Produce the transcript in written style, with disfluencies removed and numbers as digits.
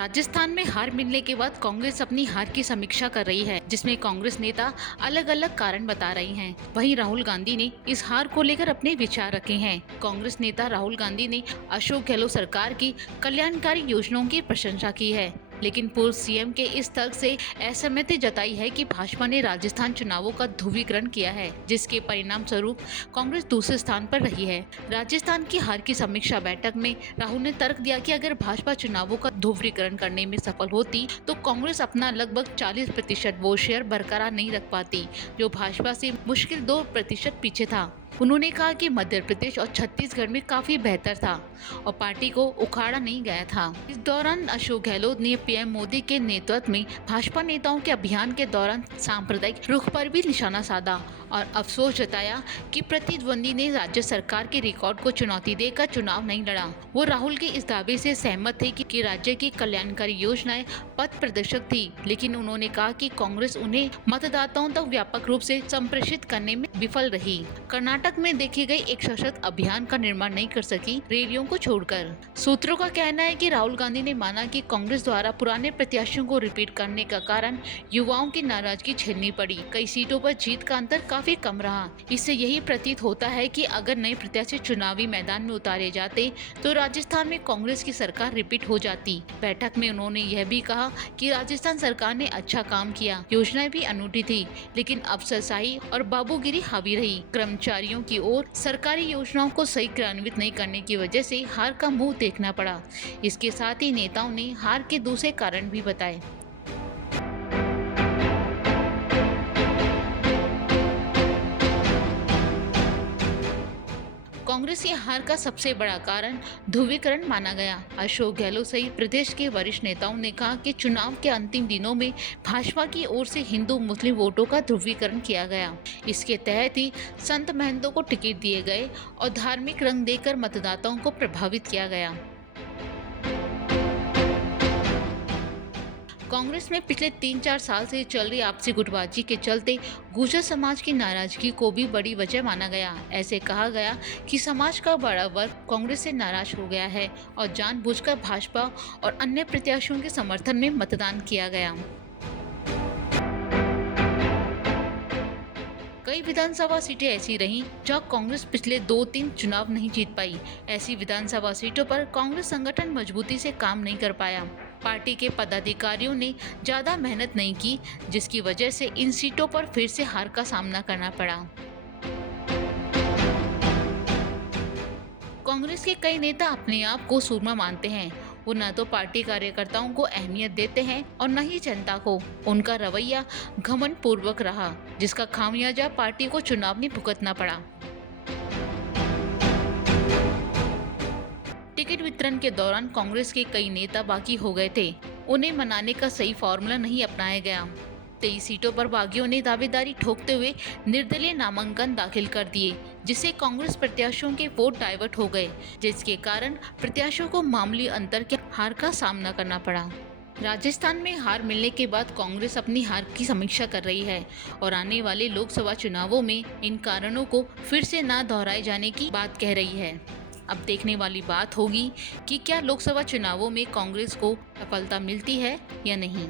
राजस्थान में हार मिलने के बाद कांग्रेस अपनी हार की समीक्षा कर रही है, जिसमें कांग्रेस नेता अलग अलग कारण बता रही हैं। वहीं राहुल गांधी ने इस हार को लेकर अपने विचार रखे हैं। कांग्रेस नेता राहुल गांधी ने अशोक गहलोत सरकार की कल्याणकारी योजनाओं की प्रशंसा की है, लेकिन पूर्व सीएम के इस तर्क से असहमति जताई है कि भाजपा ने राजस्थान चुनावों का ध्रुवीकरण किया है, जिसके परिणाम स्वरूप कांग्रेस दूसरे स्थान पर रही है। राजस्थान की हार की समीक्षा बैठक में राहुल ने तर्क दिया कि अगर भाजपा चुनावों का ध्रुवीकरण करने में सफल होती तो कांग्रेस अपना लगभग 40% वोट शेयर बरकरार नहीं रख पाती, जो भाजपा से मुश्किल 2% पीछे था। उन्होंने कहा कि मध्य प्रदेश और छत्तीसगढ़ में काफी बेहतर था और पार्टी को उखाड़ा नहीं गया था। इस दौरान अशोक गहलोत ने पीएम मोदी के नेतृत्व में भाजपा नेताओं के अभियान के दौरान सांप्रदायिक रुख पर भी निशाना साधा और अफसोस जताया कि प्रतिद्वंदी ने राज्य सरकार के रिकॉर्ड को चुनौती देकर चुनाव नहीं लड़ा। वो राहुल के इस दावे से सहमत थे कि राज्य की कल्याणकारी योजनाएं पथ प्रदर्शक थी, लेकिन उन्होंने कहा कि कांग्रेस उन्हें मतदाताओं तक व्यापक रूप से संप्रेषित करने में विफल रही। कर्नाटक में देखे गए एक सशक्त अभियान का निर्माण नहीं कर सकी, रैलियों को छोड़कर। सूत्रों का कहना है कि राहुल गांधी ने माना कि कांग्रेस द्वारा पुराने प्रत्याशियों को रिपीट करने का कारण युवाओं की नाराजगी झेलनी पड़ी। कई सीटों पर जीत का अंतर काफी कम रहा। इससे यही प्रतीत होता है कि अगर नए प्रत्याशी चुनावी मैदान में उतारे जाते तो राजस्थान में कांग्रेस की सरकार रिपीट हो जाती। बैठक में उन्होंने यह भी कहा कि राजस्थान सरकार ने अच्छा काम किया, योजनाएं भी अनूठी थी, लेकिन अफसरशाही और बाबूगिरी हावी रही। कर्मचारियों की ओर सरकारी योजनाओं को सही क्रियान्वित नहीं करने की वजह से हार का मुंह देखना पड़ा। इसके साथ ही नेताओं ने हार के दूसरे कारण भी बताए। कांग्रेस की हार का सबसे बड़ा कारण ध्रुवीकरण माना गया। अशोक गहलोत सहित प्रदेश के वरिष्ठ नेताओं ने कहा कि चुनाव के अंतिम दिनों में भाजपा की ओर से हिंदू मुस्लिम वोटों का ध्रुवीकरण किया गया। इसके तहत ही संत महंतों को टिकट दिए गए और धार्मिक रंग देकर मतदाताओं को प्रभावित किया गया। कांग्रेस में पिछले 3-4 साल से चल रही आपसी गुटबाजी के चलते गुर्जर समाज की नाराजगी को भी बड़ी वजह माना गया। ऐसे कहा गया कि समाज का बड़ा वर्ग कांग्रेस से नाराज हो गया है और जानबूझकर भाजपा और अन्य प्रत्याशियों के समर्थन में मतदान किया गया। कई विधानसभा सीटें ऐसी रहीं जहां कांग्रेस पिछले 2-3 चुनाव नहीं जीत पाई। ऐसी विधानसभा सीटों पर कांग्रेस संगठन मजबूती से काम नहीं कर पाया। पार्टी के पदाधिकारियों ने ज्यादा मेहनत नहीं की, जिसकी वजह से इन सीटों पर फिर से हार का सामना करना पड़ा। कांग्रेस के कई नेता अपने आप को सूरमा मानते हैं। वो न तो पार्टी कार्यकर्ताओं को अहमियत देते हैं और न ही जनता को। उनका रवैया घमंड पूर्वक रहा, जिसका खामियाजा पार्टी को चुनाव में भुगतना पड़ा। टिकट वितरण के दौरान कांग्रेस के कई नेता बागी हो गए थे। उन्हें मनाने का सही फॉर्मूला नहीं अपनाया गया। 23 सीटों पर बागियों ने दावेदारी ठोकते हुए निर्दलीय नामांकन दाखिल कर दिए, जिससे कांग्रेस प्रत्याशियों के वोट डाइवर्ट हो गए, जिसके कारण प्रत्याशियों को मामूली अंतर के हार का सामना करना पड़ा। राजस्थान में हार मिलने के बाद कांग्रेस अपनी हार की समीक्षा कर रही है और आने वाले लोकसभा चुनावों में इन कारणों को फिर से न दोहराए जाने की बात कह रही है। अब देखने वाली बात होगी कि क्या लोकसभा चुनावों में कांग्रेस को सफलता मिलती है या नहीं।